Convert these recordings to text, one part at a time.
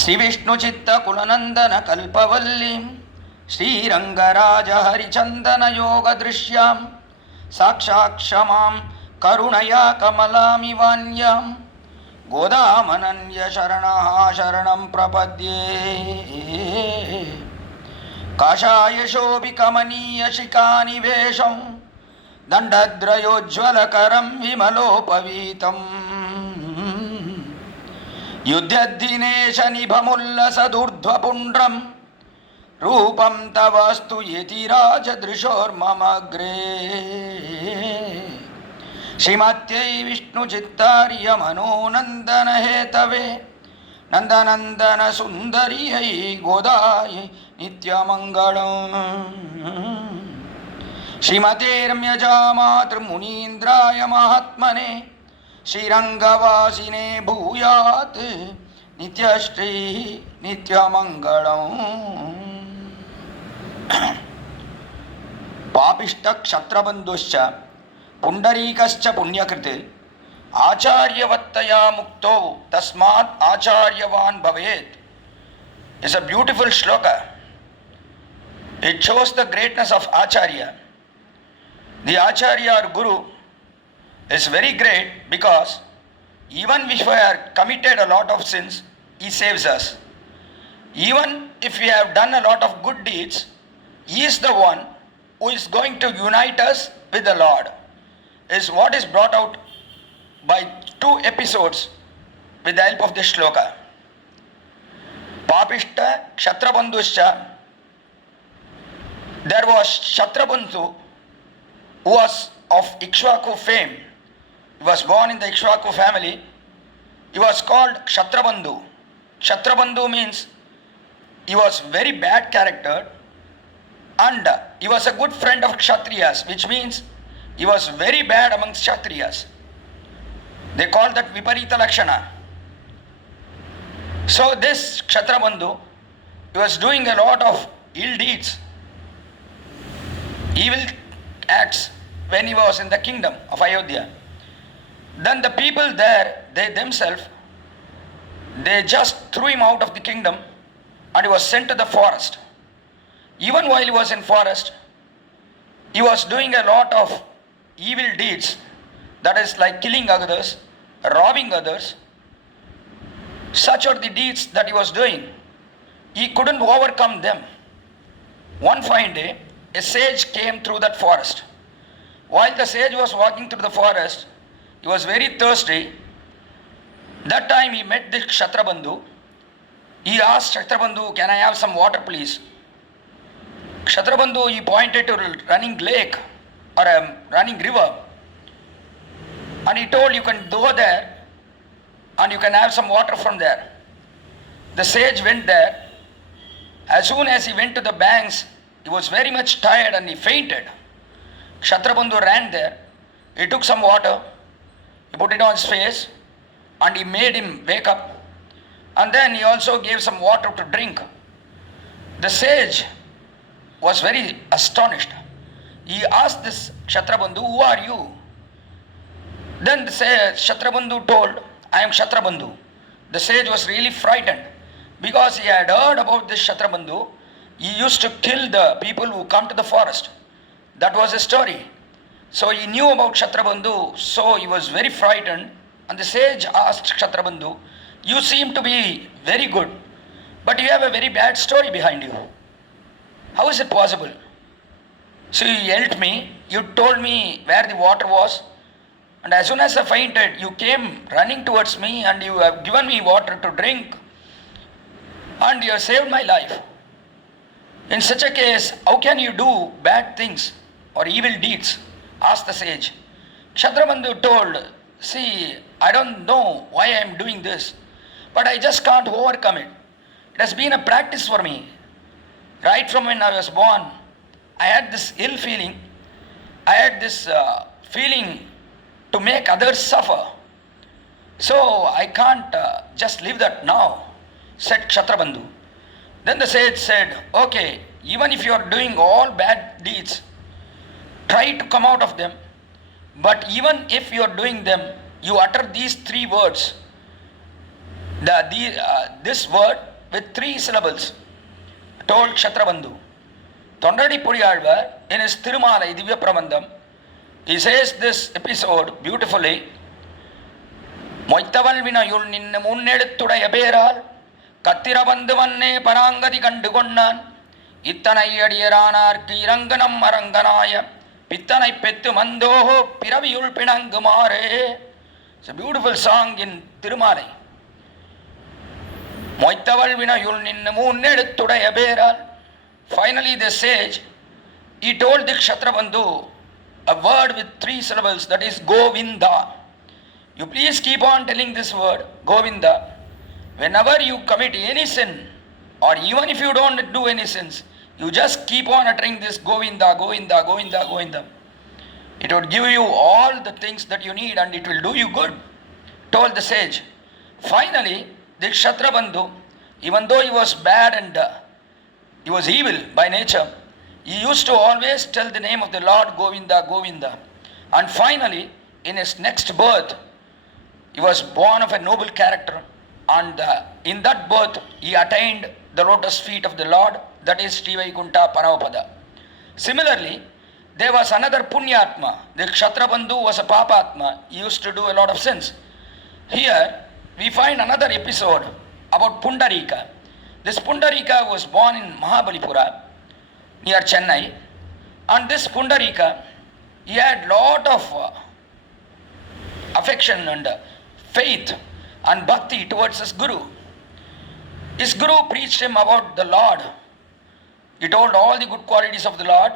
ಶ್ರೀ ವಿಷ್ಣು ಚಿತ್ತ ಕುಲನಂದನ ಕಲ್ಪವಲ್ಲಿಂ ಶ್ರೀರಂಗರಾಜ ಹರಿಚಂದನ ಯೋಗ ದೃಶ್ಯಾಂ ಸಾಕ್ಷಾಕ್ಷಮಾಂ ಕರುಣಯ ಕಮಲಾಮಿವಾನ್ಯಾಂ ಗೋದಾಮನನ್ಯ ಶರಣಃ ಶರಣಂ ಪ್ರಪದ್ಯೆ. ಕಾಷಾಯ ಶೋಭಿಕಮನೀಯ ಶಿಖಾನಿವೇಶಂ ದಂಡದ್ರಯೋಜ್ವಲಕರಂ ವಿಮಲೋಪವೀತಂ ಯುದ್ಧದ್ದಿನೇಶ ನಿಭಮುಲ್ಲಸದೂರ್ಧ್ವಪುಂಡ್ರಂ ರೂಪಂ ತವಾಸ್ತು ಯತಿರಾಜದೃಶೋರ್ಮಮಗ್ರೇ. ಶ್ರೀಮತ್ಯೈ ವಿಷ್ಣುಚಿತ್ತಾರ್ಯ ಮನೋನಂದನ ಹೇತವೇ ನಂದನಂದನ ಸುಂದರಿಯೈ ಗೋದಾಯ ನಿತ್ಯಮಂಗಳಂ. ಶ್ರೀಮತೆ ರಮ್ಯಜಾ ಮಾತೃಮುನೀಂದ್ರಾಯ ಮಹಾತ್ಮನೆ ಶ್ರೀರಂಗವಾಸಿನೇ ಭೂಯಾತ್ ನಿತ್ಯಶ್ರೀ ನಿತ್ಯಮಂಗಳಂ. ಪಾಪಿಷ್ಟ ಕ್ಷತ್ರಬಂಧುಶ್ಚ ಪುಂಡರೀಕಶ್ಚ ಪುಣ್ಯಕೃತ್ ಆಚಾರ್ಯವತ್ತಯ ಮುಕ್ತೋ ತಸ್ಮಾತ್ ಆಚಾರ್ಯವಾನ್ ಭವೇತ್. It's a beautiful shloka. It shows the greatness of Acharya. The Acharya or Guru is very great because even if we have committed a lot of sins, he saves us. Even if we have done a lot of good deeds, he is the one who is going to unite us with the Lord. Is what is brought out by 2 episodes with the help of this shloka. Papishta Kshatrabandhuscha. There was Kshatrabandhu who was of Ikshvaku fame. He was born in the Ikshvaku family. He was called Kshatrabandhu. Kshatrabandhu means he was very bad character and he was a good friend of Kshatriyas, which means he was very bad amongst Kshatriyas. They call that Viparita Lakshana. So this Kshatrabandhu, he was doing a lot of ill deeds, evil acts when he was in the kingdom of Ayodhya. Then the people there, they themselves, they just threw him out of the kingdom and he was sent to the forest. Even while he was in forest, he was doing a lot of evil deeds, that is like killing others, robbing others. Such are the deeds that he was doing. He couldn't overcome them. One fine day, a sage came through that forest. While the sage was walking through the forest, he was very thirsty. That time he met this Kshatrabandhu. He asked Kshatrabandhu, "Can I have some water, please?" Kshatrabandhu, he pointed to a running lake or a running river. And he told, "You can go there and you can have some water from there." The sage went there. As soon as he went to the banks, he was very much tired and he fainted. Kshatrabandhu ran there. He took some water. He put it on his face and he made him wake up. And then he also gave some water to drink. The sage was very astonished. He asked this Kshatrabandhu, "Who are you?" Then the Kshatrabandhu told, "I am Kshatrabandhu." The sage was really frightened because he had heard about this Kshatrabandhu. He used to kill the people who come to the forest. That was his story. So he knew about Kshatrabandhu, so he was very frightened. And the sage asked Kshatrabandhu, "You seem to be very good, but you have a very bad story behind you. How is it possible?" So you helped me, you told me where the water was, and as soon as I fainted, you came running towards me and you have given me water to drink, and you have saved my life. In such a case, how can you do bad things or evil deeds?" asked the sage. Kshatrabandhu told, "See, I don't know why I am doing this, but I just can't overcome it. It has been a practice for me. Right from when I was born, I had this ill feeling. I had this feeling to make others suffer. So I can't just leave that now," said Kshatrabandhu. Then the sage said, "Okay, even if you are doing all bad deeds, try to come out of them. But even if you are doing them, you utter these 3 words. This word with 3 syllables told Kshatrabandhu. Thondadi Puriyalvar in his Tirumalai Divya Prabandham, he says this episode beautifully. Moittaval vinayul ninnu munnedutudaya peral kattira bandhuvanne parangadi kandukonnan ittanai adiyaraanarkku iranganam aranganaya pittanai pettu mandoho piraviyul pinangumare. It's a beautiful song in Tirumalai. Moittaval vinayul ninnu munnedutudaya peral. Finally the sage, he told the Kshatrabandhu a word with 3 syllables, that is Govinda. You please keep on telling this word, Govinda. Whenever you commit any sin, or even if you don't do any sins, you just keep on uttering this Govinda, Govinda, Govinda, Govinda. It would give you all the things that you need and it will do you good, told the sage. Finally, the Kshatrabandhu, even though he was bad and he was evil by nature, he used to always tell the name of the Lord, Govinda, Govinda. And finally, in his next birth, he was born of a noble character, and in that birth he attained the lotus feet of the Lord, that is Sri Vaikunta Paramapada. Similarly, there was another Punyatma. The Kshatrabandhu was a Papatma. He used to do a lot of sins. Here we find another episode about Pundarika. This Pundarika was born in Mahabalipura near Chennai, and this Pundarika, he had lot of affection and faith and bhakti towards his guru. His guru preached him about the Lord. He told all the good qualities of the Lord.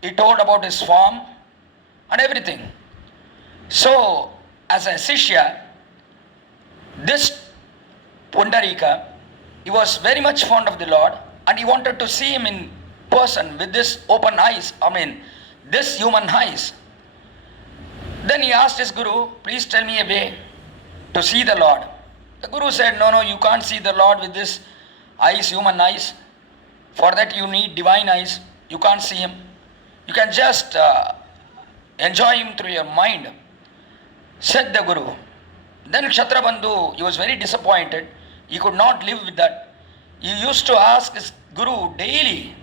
He told about his form and everything. So, as a Sishya, this Pundarika, he was very much fond of the Lord and he wanted to see him in person with this open eyes, this human eyes. Then he asked his guru, please tell me a way to see the Lord. The guru said, no, you can't see the Lord with this eyes, human eyes. For that you need divine eyes. You can't see him. You can just enjoy him through your mind, said the guru. Then Kshatrabandhu, he was very disappointed. He could not live with that. He used to ask his guru daily,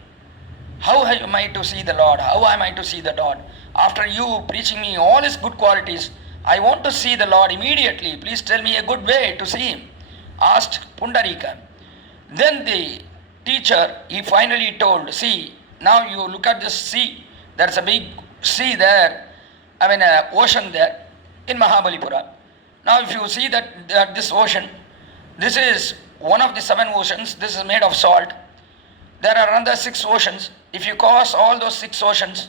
how am I to see the Lord? How am I to see the Lord? After you preaching me all his good qualities, I want to see the Lord immediately. Please tell me a good way to see him, asked Pundarika. Then the teacher, he finally told, see, now you look at this sea. There's a big sea there, an ocean there in Mahabalipura. Now if you see that this ocean, this is one of the 7 oceans. This is made of salt. There are another 6 oceans. If you cross all those 6 oceans,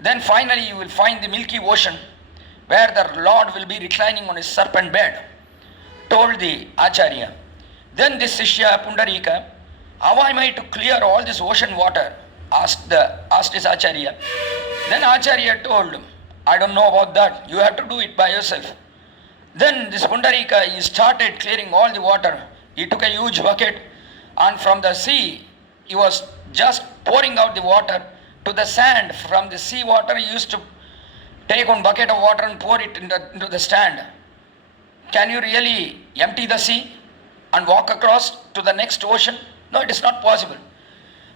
then finally you will find the Milky Ocean, where the Lord will be reclining on his serpent bed, told the Acharya. Then this Sishya Pundarika, how am I to clear all this ocean water? Asked his Acharya. Then Acharya told him, I don't know about that. You have to do it by yourself. Then this Pundarika, he started clearing all the water. He took a huge bucket and from the sea, he was just pouring out the water to the sand. From the sea water, he used to take one bucket of water and pour it into the sand. Can you really empty the sea and walk across to the next ocean? No, it is not possible.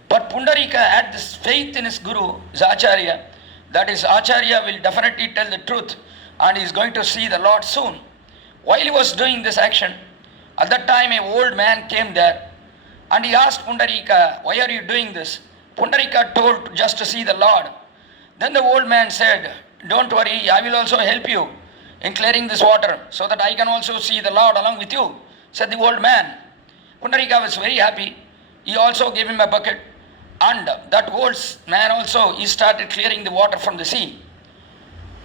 But Pundarika had this faith in his guru, his Acharya, that his Acharya will definitely tell the truth and he is going to see the Lord soon. While he was doing this action, at that time an old man came there and he asked Pundarika, why are you doing this? Pundarika told, just to see the Lord. Then the old man said, don't worry, I will also help you in clearing this water so that I can also see the Lord along with you, said the old man. Pundarika was very happy. He also gave him a bucket and that old man also, he started clearing the water from the sea.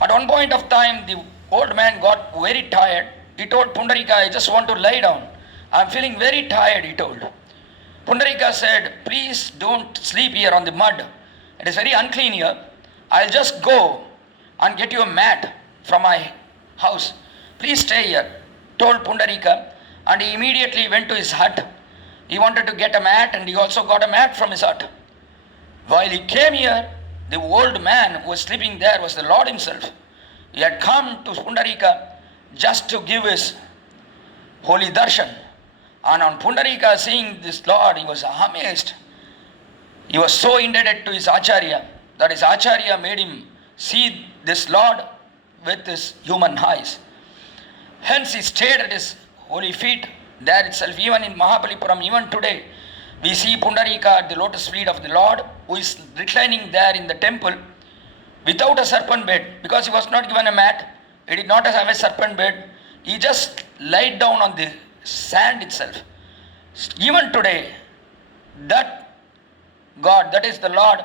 At one point of time, the old man got very tired. He told Pundarika, I just want to lie down. I'm feeling very tired, he told. Pundarika said, please don't sleep here on the mud. It is very unclean here. I'll just go and get you a mat from my house. Please stay here, told Pundarika. And he immediately went to his hut. He wanted to get a mat and he also got a mat from his hut. While he came here, the old man who was sleeping there was the Lord himself. He had come to Pundarika just to give his holy darshan. And on Pundarika seeing this Lord, he was amazed. He was so indebted to his Acharya that his Acharya made him see this Lord with his human eyes. Hence he stayed at his holy feet there itself. Even in Mahabalipuram, even today, we see Pundarika at the lotus feet of the Lord, who is reclining there in the temple without a serpent bed, because he was not given a mat. He did not have a serpent bed. He just laid down on the sand itself. Even today, that God, that is the Lord,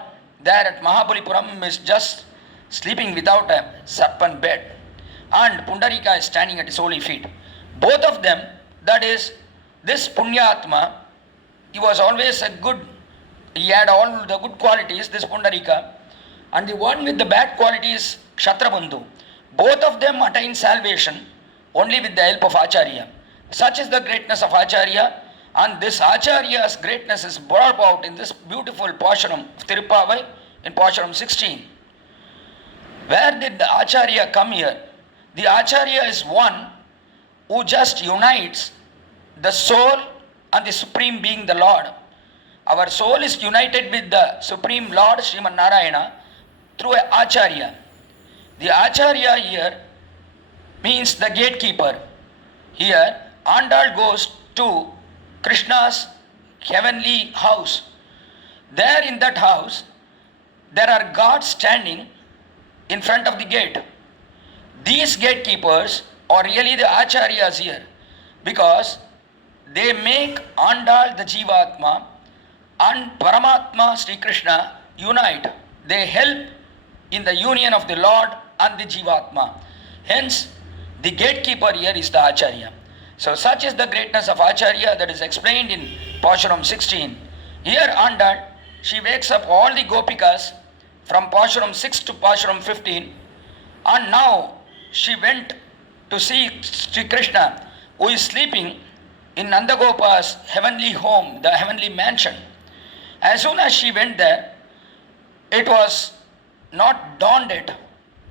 there at Mahabalipuram is just sleeping without a serpent bed. And Pundarika is standing at his holy feet. Both of them, that is, this Punyatma, he was always a good, he had all the good qualities, this Pundarika, and the one with the bad qualities, Kshatrabandhu. Both of them attain salvation only with the help of Acharya. Such is the greatness of Acharya, and this Acharya's greatness is brought out in this beautiful Pashanam of Tiruppavai in Pashanam 16. Where did the Acharya come here? The Acharya is one who just unites the soul and the Supreme Being, the Lord. Our soul is united with the Supreme Lord, Sriman Narayana, through an Acharya. The Acharya here means the gatekeeper. Here, Andal goes to Krishna's heavenly house. There in that house, there are gods standing in front of the gate. These gatekeepers are really the Acharyas here, because they make Andal the Jivatma and Paramatma Sri Krishna unite. They help in the union of the Lord and the Jivatma. Hence, the gatekeeper here is the Acharya. So such is the greatness of Acharya that is explained in Pashanam 16. Here Andal, she wakes up all the Gopikas from Pashanam 6 to Pashanam 15, and now she went to see Sri Krishna, who is sleeping in Nandagopa's heavenly home, the heavenly mansion. As soon as she went there, it was not dawned yet.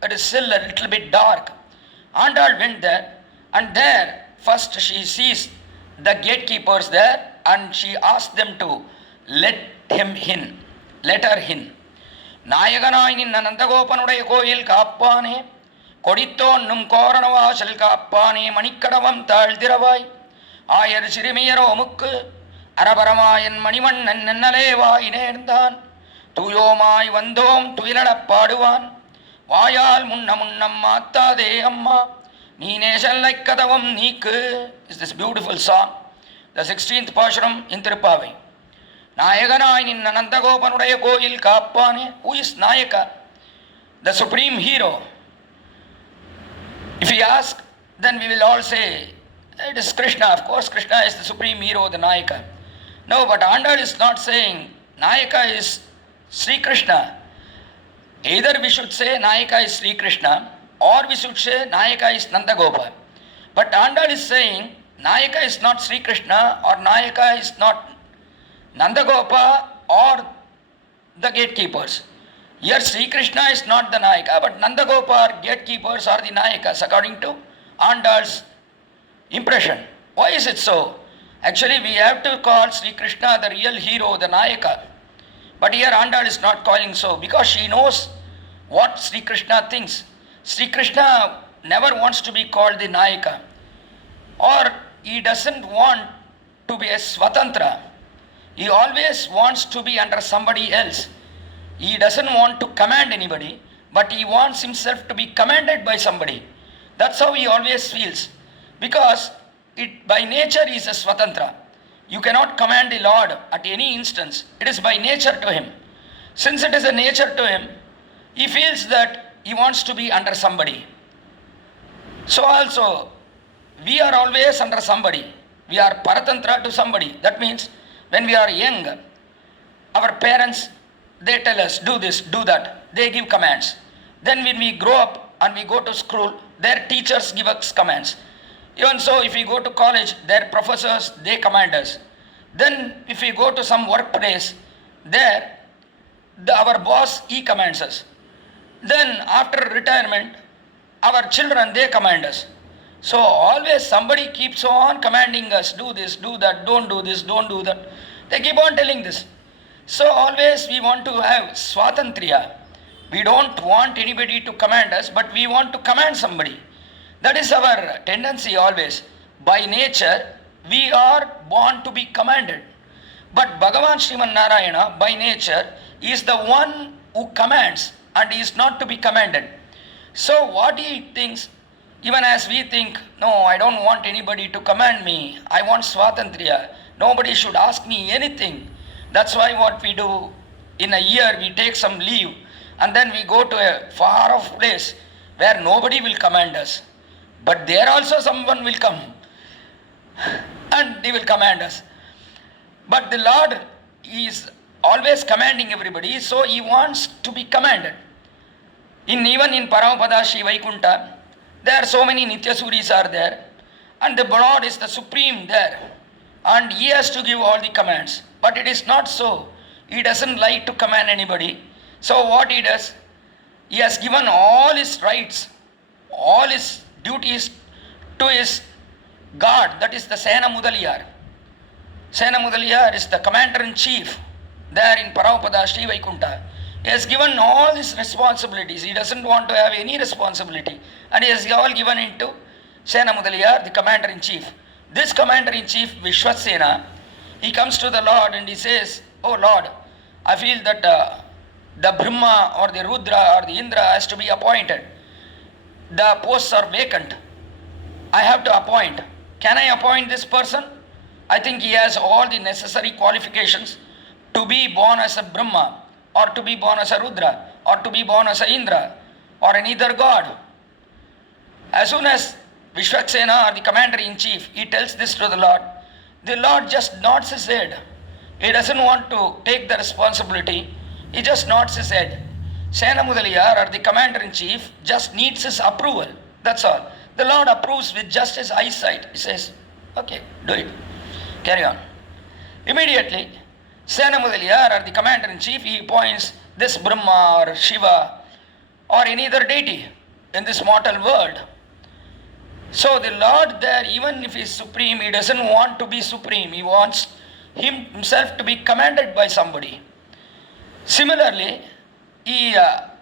It is still a little bit dark. Andal went there, and there first she sees the gatekeepers there, and she asked them to let her in. நாயகனாய் நின்ன நந்தகோபனுடைய கோயில் காப்பானே, கொடித்தோன்னும் கோரணவாசல் காப்பானே, மணிக்கடவம் தாழ்திரவாய் ஆயர் சிறுமியரோமுக்கு அரபரமாயன் மணிவண்ணன் நன்னலேவாய் நேர்ந்தான், தூயோமாய் வந்தோம் துயிலடப் பாடுவான், வாயால் முன்னம் மாத்தாதே அம்மா, நீனே செல்லை கதவம் நீக்கு. Is this beautiful song, the 16th Pashanam in Tiruppavai. நாயகனாய் நின்ன நந்தகோபனுடைய கோயில் காப்பானே. Who is Nayaka? The supreme hero. If we ask, then we will all say it is Krishna. Of course, Krishna is the supreme hero, the Nayaka. No, but Andal is not saying Nayaka is Sri Krishna. Either we should say Nayaka is Sri Krishna, or we should say Nayaka is Nandagopa. But Andal is saying Nayaka is not Sri Krishna, or Nayaka is not Nandagopa or the gatekeepers. Here Sri Krishna is not the Nayaka, but Nandagopa or gatekeepers are the Nayakas according to Andal's impression. Why is it so? Actually, we have to call Sri Krishna the real hero, the Nayaka. But here Andal is not calling so, because she knows what Sri Krishna thinks. Sri Krishna never wants to be called the Nayaka, or he doesn't want to be a Swatantra. He always wants to be under somebody else. He doesn't want to command anybody, but he wants himself to be commanded by somebody. That's how he always feels, because by nature he is a Swatantra. You cannot command the Lord at any instance. It is by nature to him. Since it is a nature to him, he feels that he wants to be under somebody. So also, we are always under somebody. We are Paratantra to somebody. That means when we are young, our parents, they tell us, do this, do that. They give commands. Then when we grow up and we go to school, their teachers give us commands. Even so, if we go to college, their professors, they command us. Then if we go to some workplace, there, our boss, he commands us. Then after retirement, our children, they command us. So always somebody keeps on commanding us, do this, do that, don't do this, don't do that. They keep on telling this. So always we want to have swatantriya. We don't want anybody to command us, but we want to command somebody. That is our tendency always. By nature, we are born to be commanded. But Bhagavan Sriman Narayana, by nature, is the one who commands and is not to be commanded. So what he thinks, even as we think, no, I don't want anybody to command me. I want swatantriya. Nobody should ask me anything. That's why what we do, in a year we take some leave and then we go to a far off place where nobody will command us. But there also someone will come and he will command us. But the Lord is always commanding everybody, so he wants to be commanded. Even in Paramapada Shri Vaikunta, there are so many Nityasuris are there, and the Lord is the supreme there, and he has to give all the commands. But it is not so. He doesn't like to command anybody. So what he does, he has given all his rights, all his duties to his God, that is the Sena Mudaliyar. Sena Mudaliyar is the commander-in-chief there in Paramapada Shri Vaikunta. He has given all his responsibilities. He doesn't want to have any responsibility. And he has all given into Sena Mudaliyar, the commander-in-chief. This commander-in-chief, Vishwasena, he comes to the Lord and he says, oh Lord, I feel that the Brahma or the Rudra or the Indra has to be appointed. The posts are vacant. I have to appoint. Can I appoint this person? I think he has all the necessary qualifications to be born as a Brahma, or to be born as a Rudra, or to be born as a Indra, or an either god. As soon as Vishwaksena, or the commander-in-chief, he tells this to the Lord just nods his head. He doesn't want to take the responsibility. He just nods his head. Sena Mudaliyar, or the commander-in-chief, just needs his approval. That's all. The Lord approves with just his eyesight. He says, okay, do it. Carry on. Immediately, Sena Mudaliyar, or the commander-in-chief, he appoints this Brahma or Shiva or any other deity in this mortal world. So the Lord there, even if he is supreme, he doesn't want to be supreme. He wants himself to be commanded by somebody. Similarly, he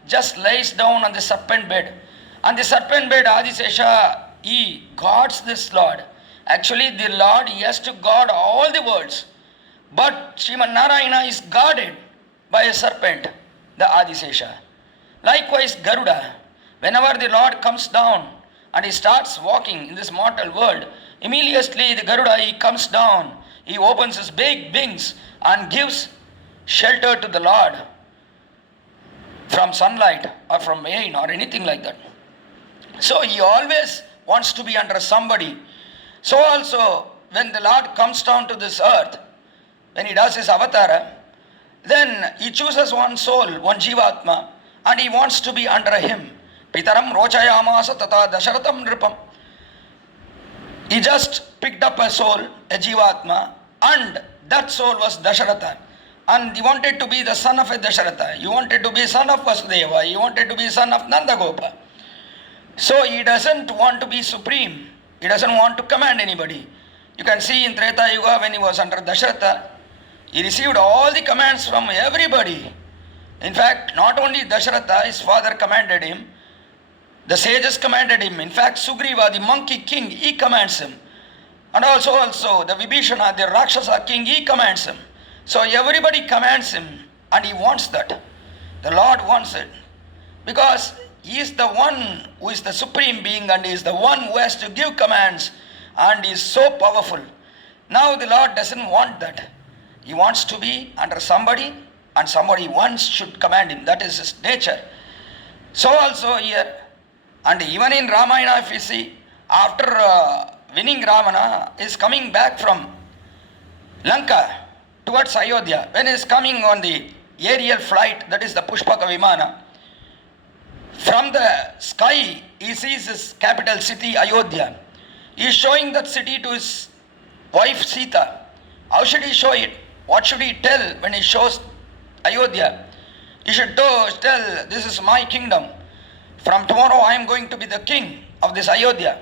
just lays down on the serpent bed. On the serpent bed, Adisesha, he guards this Lord. Actually, the Lord, he has to guard all the worlds. But Sriman Narayana is guarded by a serpent, the Adisesha. Likewise, Garuda, whenever the Lord comes down and he starts walking in this mortal world, immediately the Garuda, he comes down, he opens his big wings and gives shelter to the Lord from sunlight or from rain or anything like that. So he always wants to be under somebody. So also, when the Lord comes down to this earth, when he does his avatara, then he chooses one soul, one jivatma, and he wants to be under him. Pitaram rochayamasa tata dasharatam nripam. He just picked up a soul, a jivatma, and that soul was Dasharatha. And he wanted to be the son of a Dasharatha. He wanted to be son of Vasudeva. He wanted to be son of Nandagopa. So he doesn't want to be supreme. He doesn't want to command anybody. You can see in Treta Yuga when he was under Dasharatha, he received all the commands from everybody. In fact, not only Dasharatha, his father commanded him, the sages commanded him. In fact, Sugriva, the monkey king, he commands him. And also the Vibhishana, the Rakshasa king, he commands him. So everybody commands him and he wants that. The Lord wants it. Because he is the one who is the supreme being and he is the one who has to give commands and he is so powerful. Now the Lord doesn't want that. He wants to be under somebody and somebody once should command him. That is his nature. So also here, and even in Ramayana if you see, after winning Ravana, is coming back from Lanka towards Ayodhya. When he is coming on the aerial flight, that is the Pushpaka Vimana, from the sky he sees his capital city Ayodhya. He is showing that city to his wife Sita. How should he show it? What should he tell when he shows Ayodhya? He should tell, this is my kingdom. From tomorrow I am going to be the king of this Ayodhya.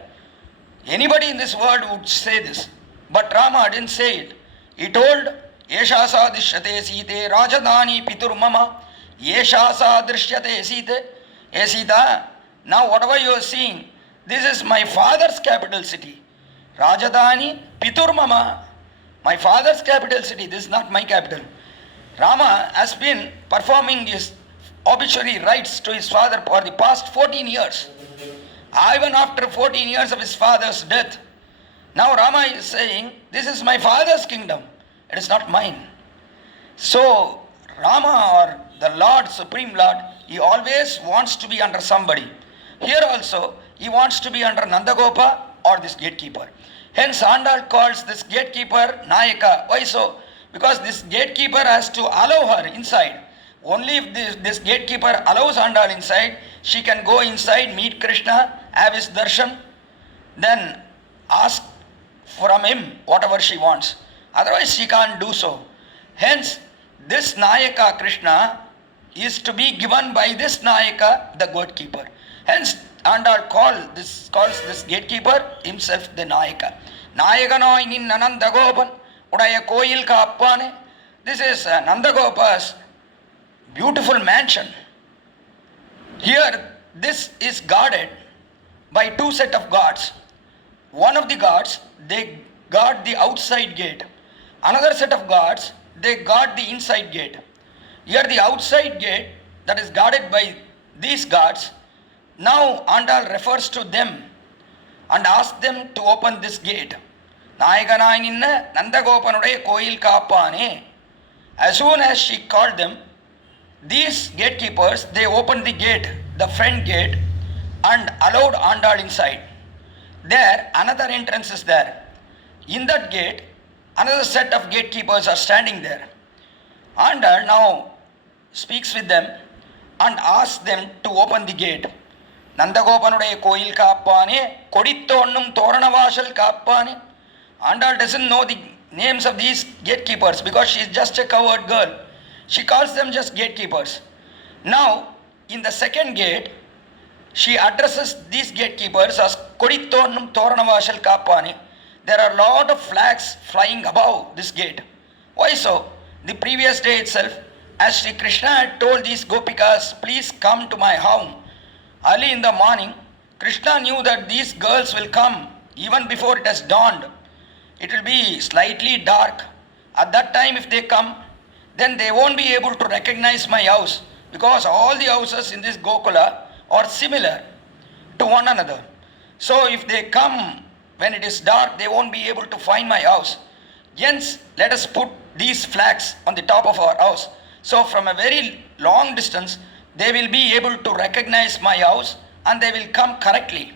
Anybody in this world would say this. But Rama didn't say it. He told, Yeshasa drishyate site rajadhani pitur mama. Yeshasa drishyate site. Hey Sita, now whatever you are seeing, this is my father's capital city. Rajadhani pitur mama. My father's capital city, this is not my capital. Rama has been performing his obituary rites to his father for the past 14 years. Even after 14 years of his father's death, now Rama is saying, this is my father's kingdom, it is not mine. So Rama, or the Lord, Supreme Lord, he always wants to be under somebody. Here also, he wants to be under Nandagopa or this gatekeeper. Hence Andal calls this gatekeeper Nayaka. Why so? Because this gatekeeper has to allow her inside. Only if this gatekeeper allows Andal inside, she can go inside, meet Krishna, have his darshan, then ask from him whatever she wants. Otherwise she can't do so. Hence this Nayaka Krishna is to be given by this Nayaka, the gatekeeper. Hence Andal calls this gatekeeper himself the Nayaka. Nayaganoy nin Nandagopan udaya koyil ka appane. This is Nandagopa's beautiful mansion. Here this is guarded by two set of guards. One of the guards, they guard the outside gate. Another set of guards, they guard the inside gate. Here the outside gate that is guarded by these guards, now Andal refers to them and asks them to open this gate. Nayaganayi ninna Nandagopanude koyil kaapane. As soon as she called them, these gatekeepers, they opened the gate, the front gate, and allowed Andal inside. There, another entrance is there. In that gate, another set of gatekeepers are standing there. Andal now speaks with them and asks them to open the gate. Nandagopanude koyil kaapane, koditthonnum toranavashal kaapane. Andal doesn't know the names of these gatekeepers because she is just a coward girl. She calls them just gatekeepers. Now, in the second gate, she addresses these gatekeepers as Koditthonnum Toranavashal Kappani. There are a lot of flags flying above this gate. Why so? The previous day itself, as Sri Krishna had told these gopikas, please come to my home. Early in the morning, Krishna knew that these girls will come even before it has dawned. It will be slightly dark. At that time, if they come, then they won't be able to recognize my house because all the houses in this Gokula are similar to one another. So if they come when it is dark, they won't be able to find my house. Hence, let us put these flags on the top of our house. So from a very long distance, they will be able to recognize my house and they will come correctly.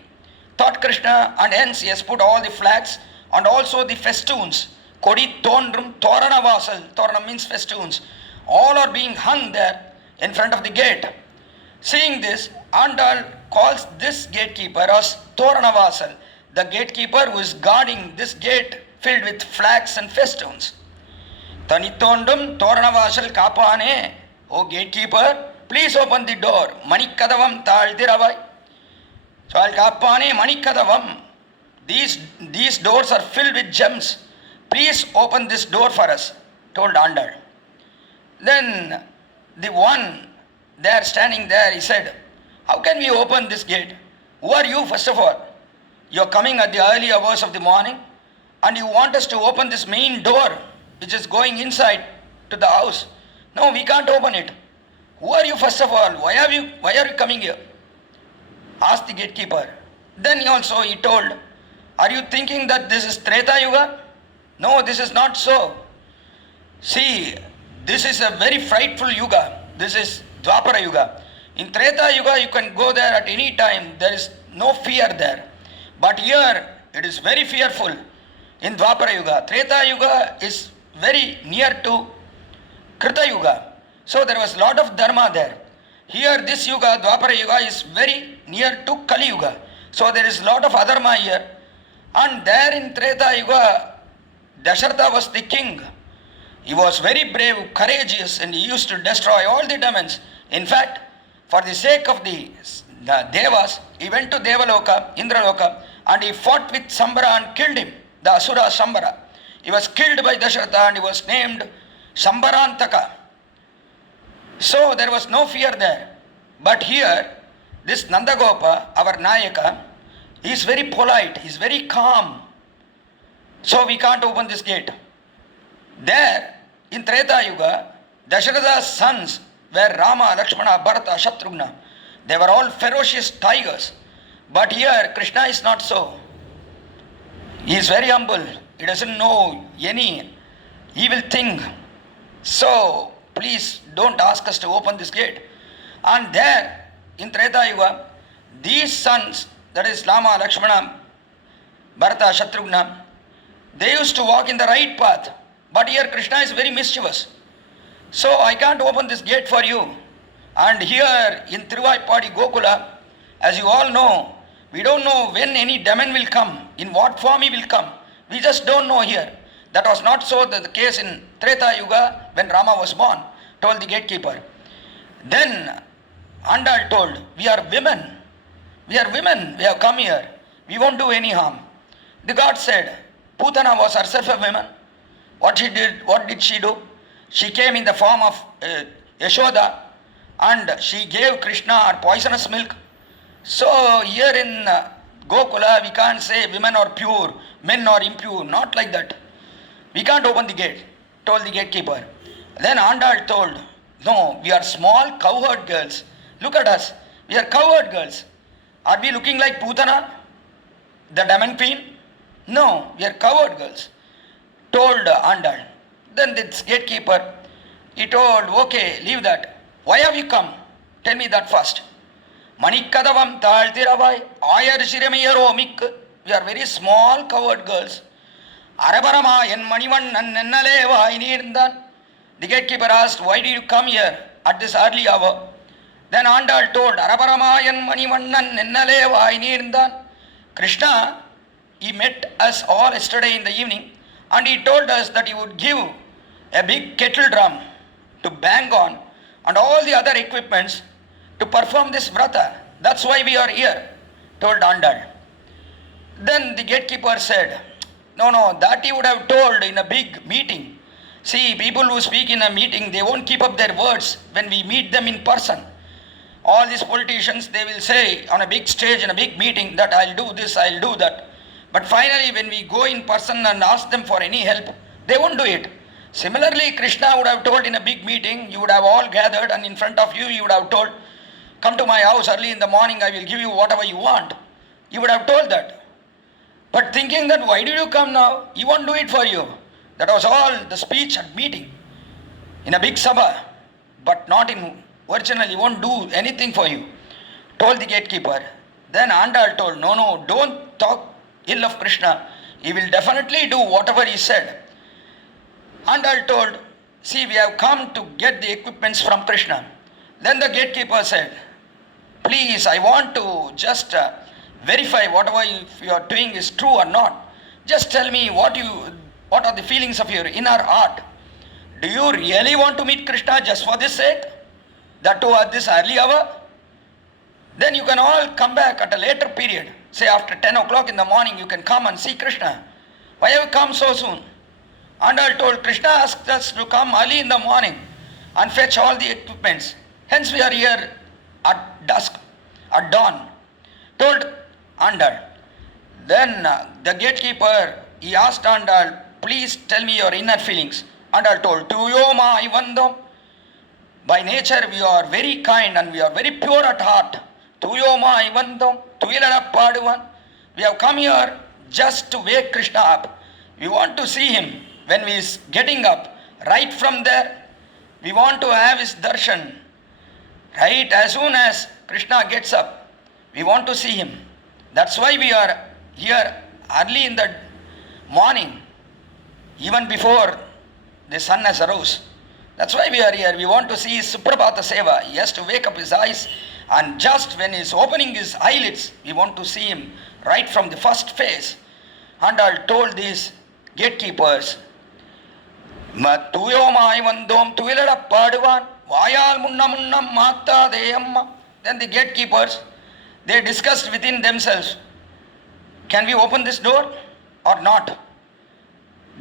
Thought Krishna, and hence he has put all the flags and also the festoons. Koditthonnum Toranavasal. Toranam means festoons. All are being hung there in front of the gate. Seeing this, Andal calls this gatekeeper as Toranavasal, the gatekeeper who is guarding this gate filled with flags and festoons. Tanithondum Toranavasal Kapane. O gatekeeper, please open the door. Manikadavam Taldiravai. So Al Kapane Manikadavam. These doors are filled with gems. Please open this door for us, told Andal. Then the one there standing there, he said, how can we open this gate? Who are you, first of all? You are coming at the early hours of the morning and you want us to open this main door which is going inside to the house. No, we can't open it. Who are you, first of all? Why are you coming here? Asked the gatekeeper. Then he told, are you thinking that this is Treta Yuga? No, this is not so. See, this is a very frightful yuga. This is Dwapara Yuga. In Treta Yuga, you can go there at any time. There is no fear there. But here, it is very fearful in Dwapara Yuga. Treta Yuga is very near to Krita Yuga. So there was a lot of dharma there. Here, this Yuga, Dwapara Yuga, is very near to Kali Yuga. So there is a lot of adharma here. And there in Treta Yuga, Dasharatha was the king. He was very brave, courageous, and he used to destroy all the demons. In fact, for the sake of the Devas, he went to Devaloka, Indraloka, and he fought with Sambara and killed him, the Asura Sambara. He was killed by Dasharatha and he was named Sambarantaka. So there was no fear there. But here, this Nandagopa, our Nayaka, he is very polite, he is very calm. So we can't open this gate. There, in Treta Yuga, Dasharatha's sons were Rama, Lakshmana, Bharata, Shatrughna. They were all ferocious tigers. But here, Krishna is not so. He is very humble. He doesn't know any evil thing. So, please don't ask us to open this gate. And there, in Treta Yuga, these sons, that is Rama, Lakshmana, Bharata, Shatrughna, they used to walk in the right path. But here Krishna is very mischievous. So I can't open this gate for you. And here in Tiruppavai Gokula, as you all know, we don't know when any demon will come, in what form he will come. We just don't know here. That was not so the case in Treta Yuga when Rama was born, told the gatekeeper. Then Andal told, we are women. We are women. We have come here. We won't do any harm. The god said, Putana was herself a woman. What did she do? She came in the form of Yashoda and she gave Krishna her poisonous milk. So here in Gokula we can't say women are pure, men are impure, not like that. We can't open the gate, told the gatekeeper. Then Andal told, no, we are small cowherd girls. Look at us, we are cowherd girls. Are we looking like Putana, the demon queen? No, we are cowherd girls, told Andal. Then this gatekeeper, he told, okay, leave that. Why have you come? Tell me that first. Manikadavam Tiruppavai, Ayar Shiramayaro Mik. We are very small cowherd girls. Arabarama en Manivan and Nennaleva Inirdan. The gatekeeper asked, why did you come here at this early hour? Then Andal told, Arabarama en Manivan and Nennaleva Inirdan. Krishna, he met us all yesterday in the evening and he told us that he would give a big kettle drum to bang on and all the other equipments to perform this vrata. That's why we are here, told Andal. Then the gatekeeper said, no, that he would have told in a big meeting. See, people who speak in a meeting, they won't keep up their words when we meet them in person. All these politicians, they will say on a big stage, in a big meeting, that I'll do this, I'll do that. But finally, when we go in person and ask them for any help, they won't do it. Similarly, Krishna would have told in a big meeting, you would have all gathered and in front of you, you would have told, come to my house early in the morning, I will give you whatever you want. You would have told that. But thinking that why did you come now? He won't do it for you. That was all the speech at meeting in a big sabha, but not in original. He won't do anything for you, told the gatekeeper. Then Andal told, no, don't talk ill of Krishna. He will definitely do whatever he said. Andal told, see, we have come to get the equipments from Krishna. Then the gatekeeper said, please, I want to just verify whatever you are doing is true or not. Just tell me what are the feelings of your inner heart. Do you really want to meet Krishna just for this sake? That too at this early hour? Then you can all come back at a later period. Say after 10 o'clock in the morning you can come and see Krishna. Why have you come so soon? Andal told, Krishna asked us to come early in the morning and fetch all the equipments. Hence we are here at dusk, at dawn, told Andal. Then the gatekeeper, he asked Andal, please tell me your inner feelings. Andal told, Tuyoma Ivandam. By nature we are very kind and we are very pure at heart. Tuyoma Ivandam, Tuyilada Paduvan. We have come here just to wake Krishna up. We want to see him when he is getting up. Right from there, we want to have his darshan. Right as soon as Krishna gets up, we want to see him. That's why we are here early in the morning, even before the sun has arose. That's why we are here. We want to see his Suprabhata Seva. He has to wake up his eyes, and just when he is opening his eyelids, we want to see him right from the first phase. Andal told these gatekeepers, Tuyomai Vandom Tuilada Paduvan, Vayal Munnamunnam Mata Deyamma. Then the gatekeepers, they discussed within themselves, can we open this door or not?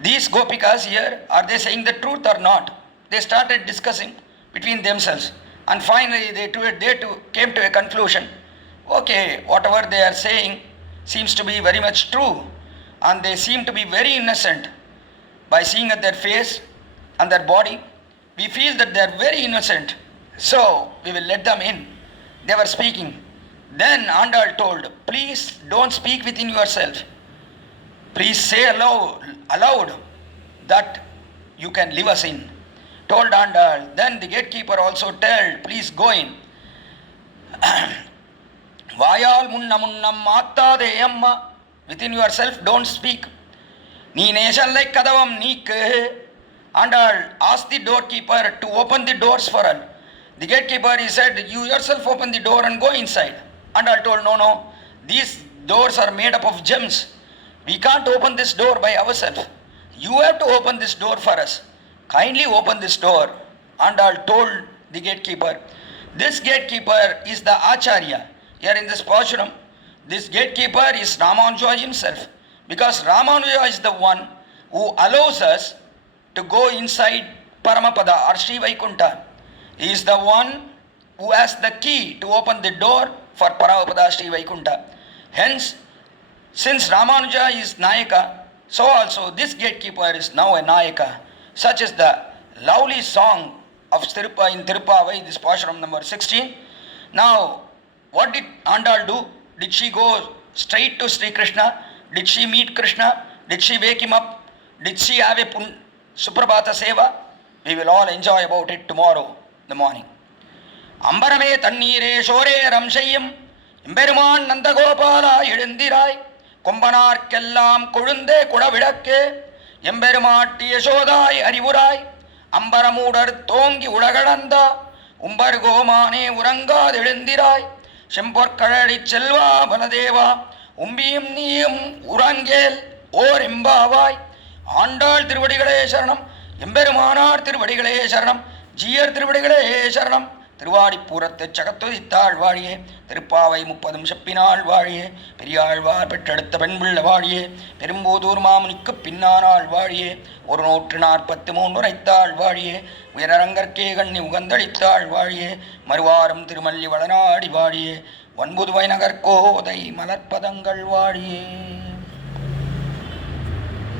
These gopikas here, are they saying the truth or not? They started discussing between themselves, and finally they too came to a conclusion. Okay, whatever they are saying seems to be very much true, and they seem to be very innocent. By seeing at their face and their body, we feel that they are very innocent. So we will let them in. They were speaking. Then Andal told, please don't speak within yourself. Please say aloud that you can leave us in. Told Andal. Then the gatekeeper also told, please go in. Vayal munnam mattadeyamma. Within yourself, don't speak. Nee nesallai kadavam neekke. Andal asked the doorkeeper to open the doors for her. The gatekeeper, he said, you yourself open the door and go inside. Andal told, no, these doors are made up of gems. We can't open this door by ourselves. You have to open this door for us. Kindly open this door. Andal told the gatekeeper. This gatekeeper is the Acharya. Here in this Pashuram, this gatekeeper is Ramanuja himself. Because Ramanuja is the one who allows us to go inside Paramapada or Sri Vaikunta. He is the one who has the key to open the door for Paramapada Sri Vaikunta. Hence, since Ramanuja is Nayaka, so also this gatekeeper is now a Nayaka. Such is the lovely song of in Tiruppavai, this Pashuram number 16. Now, what did Andal do? Did she go straight to Sri Krishna? Did she meet Krishna? Did she wake him up? Did she have a Suprabhata Seva? We will all enjoy about it tomorrow in the morning. Ambarame Tannire Shore Ramshayam Imberuman Nandagopala Yedindirai Kombanar Kellam Kurunde Kudavidakke Emberumatti Yashodai Arivurai Ambaramudar Tongi Udagadanda Umbargomane Uranga Yedindirai Shempor Kadadi Chelva Baladeva Umbim Niyam Urangel or Imbavai Andal Tiruvadigalaya Sharanam Emberumanar Tiruvadigalaya Sharanam Jiyar Tiruvadigalaya Sharanam திருவாடிப்பூரத்து சகத்துதித்தாள் வாழியே திருப்பாவை 30 செப்பினாள் வாழியே பெரியாழ்வார் பெற்றெடுத்த பெண்பிள்ள வாழியே பெரும்போதூர் மாமுனிக்கு பின்னானாள் வாழியே 143 உரைத்தாள் வாழியே உயரங்கற்கே கண்ணி உகந்தளித்தாள் வாழியே மறுவாரம் திருமல்லி வளநாடி வாழியே ஒன்பதுவை நகர்கோதை மலர்ப்பதங்கள் வாழியே.